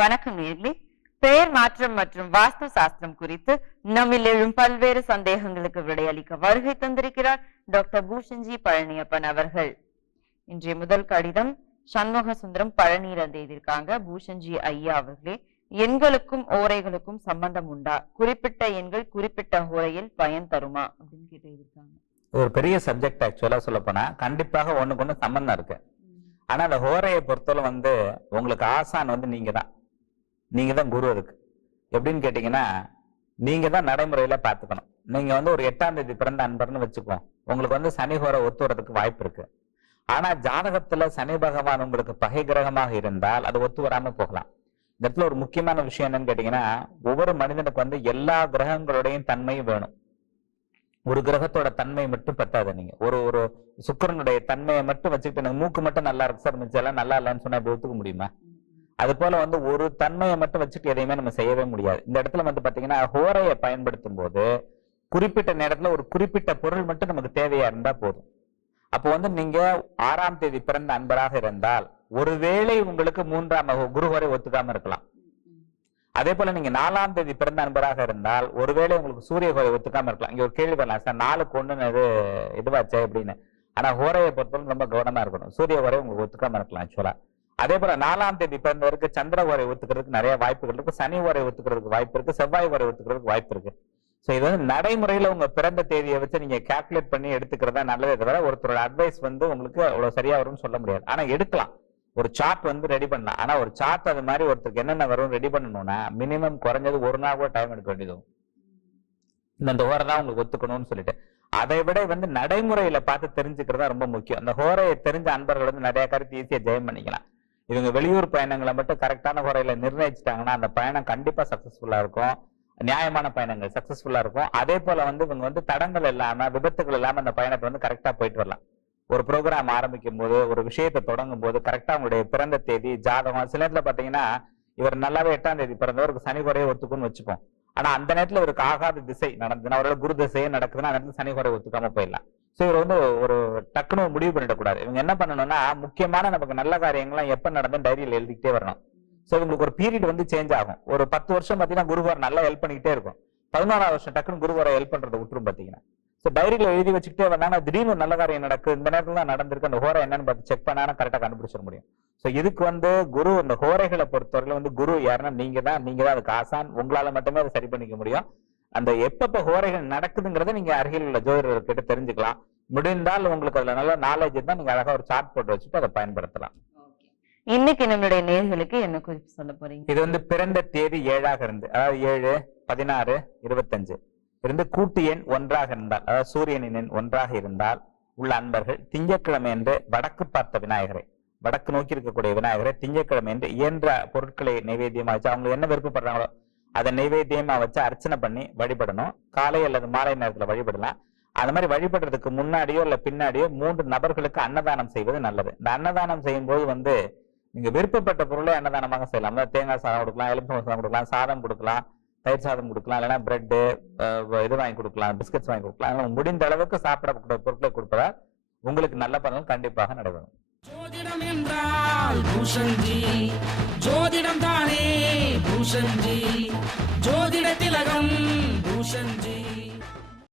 வணக்கம் நேர்களே. பெயர் மாற்றம் மற்றும் வாஸ்து சாஸ்திரம் குறித்து நம்மில் எழும் பல்வேறு சந்தேகங்களுக்கு விடையளிக்க வருகை தந்திருக்கிறார் டாக்டர் பூஷன்ஜி பழனியப்பன் அவர்கள். இன்றைய முதல் கடிதம் சண்முக சுந்தரம் பழனியிலிருந்து எழுதியிருக்காங்க பூஷன்ஜி ஐயா அவர்களே எண்களுக்கும் ஓரைகளுக்கும் சம்பந்தம் உண்டா? குறிப்பிட்ட எண்கள் குறிப்பிட்ட ஓரையில் பயன் தருமா? அப்படின்னு கேட்டு எழுதியிருக்காங்க இது ஒரு பெரிய சப்ஜெக்ட் ஆக்சுவலா சொல்ல போனா கண்டிப்பாக ஒண்ணுக்கு ஒண்ணு சம்பந்தம் இருக்கு. ஆனா அந்த ஹோரையை பொறுத்தவரை வந்து உங்களுக்கு ஆசான் வந்து நீங்க தான் நீங்கள் தான் குரு அதுக்கு. எப்படின்னு கேட்டீங்கன்னா நீங்க தான் நடைமுறையில பார்த்துக்கணும். நீங்கள் வந்து ஒரு எட்டாம் தேதி பிறந்த அன்பர்னு வச்சுக்குவோம். உங்களுக்கு வந்து சனி ஹோர ஒத்து வரதுக்கு வாய்ப்பு இருக்கு. ஆனா ஜாதகத்துல சனி பகவான் உங்களுக்கு பகை கிரகமாக இருந்தால் அது ஒத்து வராமல் போகலாம். இந்த இடத்துல ஒரு முக்கியமான விஷயம் என்னன்னு கேட்டிங்கன்னா ஒவ்வொரு மனிதனுக்கு வந்து எல்லா கிரகங்களுடையும் தன்மையும் வேணும். ஒரு கிரகத்தோட தன்மை மட்டும் பத்தாது நீங்க. ஒரு ஒரு சுக்கரனுடைய தன்மையை மட்டும் வச்சுக்கிட்டு மூக்கு மட்டும் நல்லா இருக்கு சார் மிச்சம் எல்லாம் நல்லா இல்லைன்னு சொன்னா ஒத்துக்க முடியுமா? அது போல வந்து ஒரு தன்மையை மட்டும் வச்சுட்டு எதையுமே நம்ம செய்யவே முடியாது. இந்த இடத்துல வந்து பாத்தீங்கன்னா ஹோரையை பயன்படுத்தும் போது குறிப்பிட்ட நேரத்துல ஒரு குறிப்பிட்ட பொருள் மட்டும் நமக்கு தேவையா இருந்தா போதும். அப்போ வந்து நீங்க ஆறாம் தேதி பிறந்த அன்பராக இருந்தால் ஒருவேளை உங்களுக்கு மூன்றாம் குரு வரை ஒத்துக்காம இருக்கலாம். அதே போல நீங்க நாலாம் தேதி பிறந்த அன்பராக இருந்தால் ஒருவேளை உங்களுக்கு சூரிய ஹோரை ஒத்துக்காம இருக்கலாம். இங்க ஒரு கேள்வி பண்ணலாம் சார் நாளுக்கு ஒண்ணு இது இதுவாச்சே அப்படின்னு. ஆனா ஹோரையை பொறுத்தவரை ரொம்ப கவனமா இருக்கணும். சூரிய ஹோரை உங்களுக்கு ஒத்துக்காம இருக்கலாம் ஆக்சுவலா அதே போல நாலாம் தேதி பிறந்தவருக்கு சந்திர உரை ஒத்துக்கிறதுக்கு நிறைய வாய்ப்புகள் இருக்கு. சனி உரை ஒத்துக்கிறதுக்கு வாய்ப்பு இருக்கு. செவ்வாய் உரை ஒத்துக்கிறதுக்கு வாய்ப்பு இருக்கு. ஸோ இது வந்து நடைமுறையில உங்க பிறந்த தேதியை வச்சு நீங்க கால்குலேட் பண்ணி எடுத்துக்கிறதா நல்லதே தவிர ஒருத்தரோட அட்வைஸ் வந்து உங்களுக்கு அவ்வளவு சரியா வரும்னு சொல்ல முடியாது. ஆனா எடுக்கலாம். ஒரு சார்ட் வந்து ரெடி பண்ணலாம். ஆனா ஒரு சார்ட் அது மாதிரி ஒருத்தருக்கு என்னென்ன வரும் ரெடி பண்ணணும்னா மினிமம் குறைஞ்சது ஒரு நாள் கூட டைம் எடுக்க வேண்டியது இந்த ஹோரை தான் உங்களுக்கு ஒத்துக்கணும்னு சொல்லிட்டு. அதை விட வந்து நடைமுறையில பார்த்து தெரிஞ்சுக்கிறதா ரொம்ப முக்கியம். அந்த ஹோரையை தெரிஞ்ச அன்பர்கள் வந்து நிறைய கருத்து ஈஸியா ஜெயம் பண்ணிக்கலாம். இவங்க வெளியூர் பயணங்களை மட்டும் கரெக்டான முறையில் நிர்ணயிச்சிட்டாங்கன்னா அந்த பயணம் கண்டிப்பா சக்சஸ்ஃபுல்லா இருக்கும். நியாயமான பயணங்கள் சக்சஸ்ஃபுல்லா இருக்கும். அதே போல வந்து இவங்க வந்து தடங்கள் இல்லாம விபத்துகள் இல்லாம அந்த பயணத்தை வந்து கரெக்டா போயிட்டு வரலாம். ஒரு ப்ரோக்ராம் ஆரம்பிக்கும் போது ஒரு விஷயத்தை தொடங்கும் போது கரெக்டா அவங்களுடைய பிறந்த தேதி ஜாதகம் சில நேரத்துல பாத்தீங்கன்னா இவர் நல்லாவே எட்டாம் தேதி பிறந்தவருக்கு சனி குறைய ஒத்துக்கும்னு வச்சுப்போம். ஆனா அந்த நேரத்துல இவருக்கு ஆகாத திசை நடந்ததுன்னா அவரோட குரு திசையே நடக்குதுன்னா அந்த இடத்துல சனி குறை ஒத்துக்காம போயிடலாம். ஸோ இவர் வந்து ஒரு டக்குன்னு ஒரு முடிவு பண்ணிடக்கூடாது இவங்க என்ன பண்ணணும்னா முக்கியமான நமக்கு நல்ல காரியங்கள்லாம் எப்போ நடந்தும் டைரியில் எழுதிக்கிட்டே வரணும். சோ இவங்களுக்கு ஒரு பீரியட் வந்து சேஞ்ச் ஆகும். ஒரு பத்து வருஷம் பாத்தீங்கன்னா குருவார் நல்லா ஹெல்ப் பண்ணிக்கிட்டே இருக்கும். பதினோராவது வருஷம் டக்குன்னு குருவாரை ஹெல்ப் பண்ணுறது விட்டுரும் பாத்தீங்கன்னா. சோ டைரியில் எழுதி வச்சுக்கிட்டே வந்தாங்கன்னா திடீர்னு நல்ல காரியம் நடக்கு. இந்த நேரத்துல தான் நடந்திருக்கு. அந்த ஹோரை என்னன்னு பார்த்து செக் பண்ணா கரெக்டாக கண்டுபிடிச்சிட முடியும். ஸோ இதுக்கு வந்து குரு அந்த ஹோரைகளை பொறுத்தவரையில் வந்து குரு யாருன்னா நீங்க தான் நீங்க தான் அதுக்கு ஆசான். உங்களால மட்டுமே அதை சரி பண்ணிக்க முடியும். அந்த எப்பப்ப ஹோரைகள் நடக்குதுங்கிறத நீங்க அருகில் உள்ள ஜோதிடர் கிட்ட தெரிஞ்சுக்கலாம். முடிந்தால் உங்களுக்கு அதுல நல்ல நாலேஜ் இருந்தா நீங்க அழகா ஒரு சார்ட் போட்டு வச்சுட்டு அதை பயன்படுத்தலாம். இன்னைக்கு நம்மளுடைய நேர்களுக்கு என்ன குறிப்பு சொல்ல போறீங்க? இது வந்து பிறந்த தேதி ஏழாக இருந்து அதாவது ஏழு பதினாறு இருபத்தஞ்சு. இருந்து கூட்டு எண் ஒன்றாக இருந்தால் அதாவது சூரியனின் எண் ஒன்றாக இருந்தால் உள்ள அன்பர்கள் திங்கட்கிழமை என்று வடக்கு பார்த்த விநாயகரை வடக்கு நோக்கி இருக்கக்கூடிய விநாயகரை திங்கட்கிழமை என்று இயன்ற பொருட்களை நைவேத்தியமா வச்சு அவங்க என்ன விருப்பப்படுறாங்களோ அதை நைவேத்தியமா வச்சு அர்ச்சனை பண்ணி வழிபடணும். காலை அல்லது மாலை நேரத்துல வழிபடலாம். அந்த மாதிரி வழிபடுறதுக்கு முன்னாடியோ இல்ல பின்னாடியோ மூன்று நபர்களுக்கு அன்னதானம் செய்வது நல்லது. இந்த அன்னதானம் செய்யும் போது வந்து நீங்க விருப்பப்பட்ட பொருளை அன்னதானமாக செய்யலாம். தேங்காய் சாதம் கொடுக்கலாம் எலுமிச்சை சாதம் கொடுக்கலாம் சாதம் கொடுக்கலாம் தயிர் சாதம் கொடுக்கலாம் இல்லைன்னா பிரெட்டு இது வாங்கி கொடுக்கலாம் பிஸ்கட்ஸ் வாங்கி கொடுக்கலாம். முடிந்த அளவுக்கு சாப்பிடக்கூடிய பொருட்களை கொடுப்பதால் உங்களுக்கு நல்ல பலன் கண்டிப்பாக நடைபெறும். ஜோதிடம் என்றால் பூஷன்ஜி ஜோதிடம் தானே பூஷன்ஜி ஜோதிட திலகம் பூஷன்ஜி